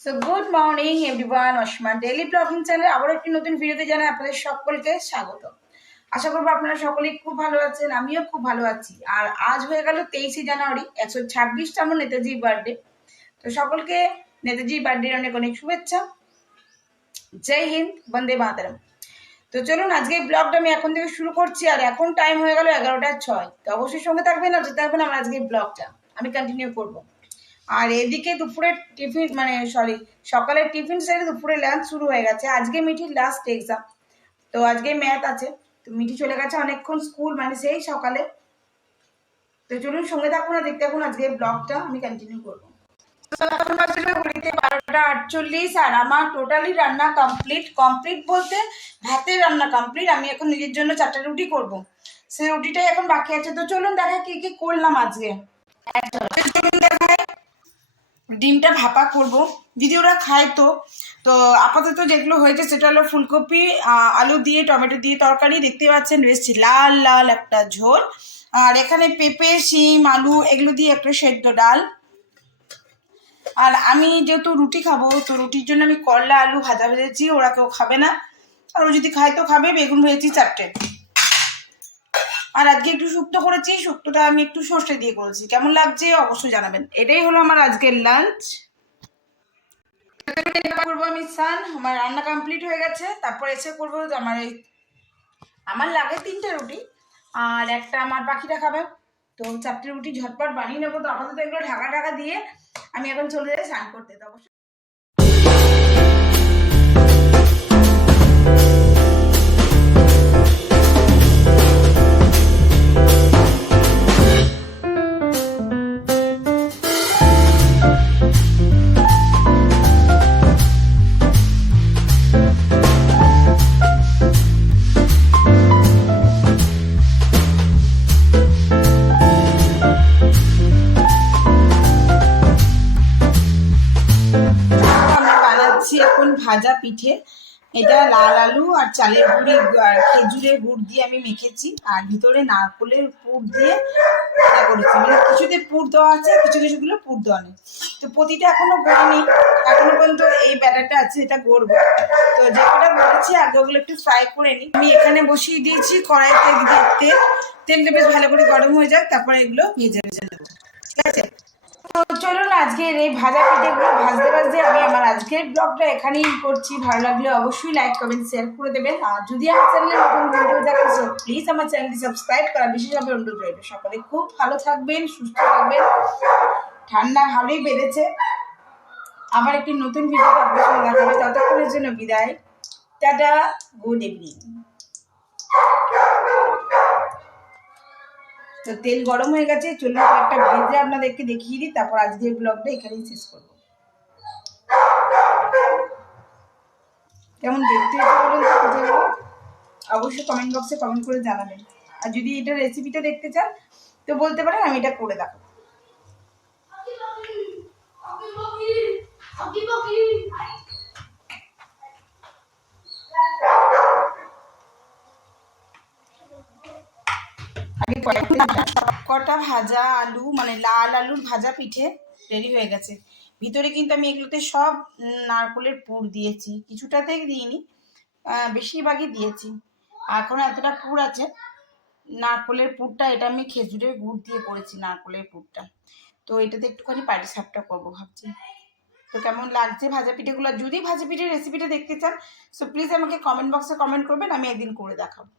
So good morning everyone, Asima daily blogging চ্যানেলে আবার একটি নতুন ভিডিওতে জানাই আপনাদের সকলকে স্বাগত। আশা করবো আপনারা সকলেই খুব ভালো আছেন, আমিও খুব ভালো আছি। আর আজ হয়ে গেল 23শে জানুয়ারি, 126তম নেতাজির বার্থডে। তো সকলকে নেতাজির বার্থডের অনেক অনেক শুভেচ্ছা। জয় হিন্দ, বন্দে মাতরম। তো চলুন আজকে ব্লগটা আমি এখন থেকে শুরু করছি। আর এখন টাইম হয়ে গেল 11টা 6। তো অবশ্যই সঙ্গে থাকবেন আর যেতে থাকবেন আমার আজকে ব্লগটা আমি কন্টিনিউ করবো। আর এদিকে দুপুরের টিফিন সকালের টিফিন সেরে দুপুরে লাঞ্চ শুরু হয়ে গেছে। আজকে মিঠির লাস্ট এক্সাম, তো আজকে ম্যাথ আছে। তো মিঠি চলে গেছে অনেকক্ষণ স্কুল, সেই সকালে। তো চলুন সঙ্গে থাকুন আর দেখতে থাকুন আজকে ব্লগটা আমি কন্টিনিউ করবো। 12:48 আর আমার টোটালি রান্না কমপ্লিট বলতে ভাতের রান্না কমপ্লিট। আমি এখন নিজের জন্য 4টা রুটি করব, সেই রুটিটাই এখন বাকি আছে। তো চলুন দেখা কি কি করলাম আজকে। চলুন দেখায়। ডিমটা ভাপা করব, যদি ওরা খায় তো। তো আপাতত যেগুলো হয়েছে সেটা হলো ফুলকপি আলু দিয়ে টমেটো দিয়ে তরকারি, দেখতে পাচ্ছেন বেশ লাল লাল একটা ঝোল। আর এখানে পেঁপে শিম আলু এগুলো দিয়ে একটা সেদ্ধ ডাল। আর আমি যেহেতু রুটি খাবো, তো রুটির জন্য আমি করলা আলু ভাজা ভেজেছি, ওরা কেউ খাবে না। আর ও যদি খায় তো খাবে। বেগুন ভেজেছি 4টে। আর আজকে একটু শুক্তো করেছি, শুক্তোটা আমি একটু সর্ষে দিয়ে করেছি। কেমন লাগছে অবশ্যই জানাবেন। এটাই হলো আমার আজকের লাঞ্চ। করবো আমি স্নান, আমার রান্না কমপ্লিট হয়ে গেছে। তারপর এসে করবো আমার লাগে 3টে রুটি আর একটা আমার পাখিটা খাবে। তো 4টে রুটি ঝটপট বানিয়ে নেবো। তো আপাতত এগুলো ঢাকা ঢাকা দিয়ে আমি এখন চলে যাই স্নান করতে। তো অবশ্যই এখন ভাজা পিঠে। এটা লাল আলু আর চালের গুঁড়ি আর খেজুরের গুড় দিয়ে আমি মেখেছি, আর ভিতরে নারকোলের পুর দিয়ে এটা করেছি। কিছুতে পুর দেওয়া আছে, কিছু কিছুগুলো পুর দেওয়া নেই। তো প্রতিটা এখনো গড়িনি, এখনো পর্যন্ত এই ব্যাটারটা আছে, এটা গড়বো। তো যে কটা গড়েছি আগে ওগুলো একটু ফ্রাই করে নিই। আমি এখানে বসিয়ে দিয়েছি কড়াইতে তেলটা বেশ ভালো করে গরম হয়ে যাক, তারপরে এগুলো ভেজে ভেজে নেবো। ঠিক আছে, তো চলুন আজকের এই ভাজা পিঠেগুলো ভাজতে ভাজতে আমি আমার আজকের ব্লগটা এখানেই করছি। ভালো লাগলে অবশ্যই লাইক কমেন্ট শেয়ার করে দেবেন। আর যদি আমার চ্যানেলে নতুন ভিডিও থাকে সো প্লিজ আমার চ্যানেলটি সাবস্ক্রাইব করা বিশেষভাবে অনুরোধ রইল। সকলে খুব ভালো থাকবেন, সুস্থ থাকবেন। ঠান্ডা ভালোই বেড়েছে। আবার একটি নতুন ভিডিওতে আপনার সঙ্গে দেখা হবে। ততক্ষণের জন্য বিদায়, টাটা, গুড ইভিনিং। তো তেল গরম হয়ে গেছে, চলুন একটা ভেজে আপনাদেরকে দেখিয়ে দিই, তারপর আজকের ব্লগটা এখানেই শেষ করবো। কেমন দেখতে বলুন তো, অবশ্যই কমেন্ট বক্সে কমেন্ট করে জানাবেন। আর যদি এটা রেসিপিটা দেখতে চান তো বলতে পারেন, আমি এটা করে দেখাবো। সবকটা ভাজা আলু লাল আলুর ভাজা পিঠে রেডি হয়ে গেছে। ভিতরে কিন্তু আমি এগুলোতে সব নারকোলের পুর দিয়েছি, কিছুটাতে দিইনি, বেশিরভাগই দিয়েছি। এখন এতটা পুর আছে নারকোলের পুরটা, এটা আমি খেজুরের গুড় দিয়ে করেছি নারকোলের পুরটা। তো এটাতে একটুখানি পাটিসাপটা করবো ভাবছি। তো কেমন লাগছে ভাজা পিঠেগুলো? যদি ভাজা পিঠের রেসিপিটা দেখতে চান সো প্লিজ আমাকে কমেন্ট বক্সে কমেন্ট করবেন, আমি একদিন করে দেখাবো।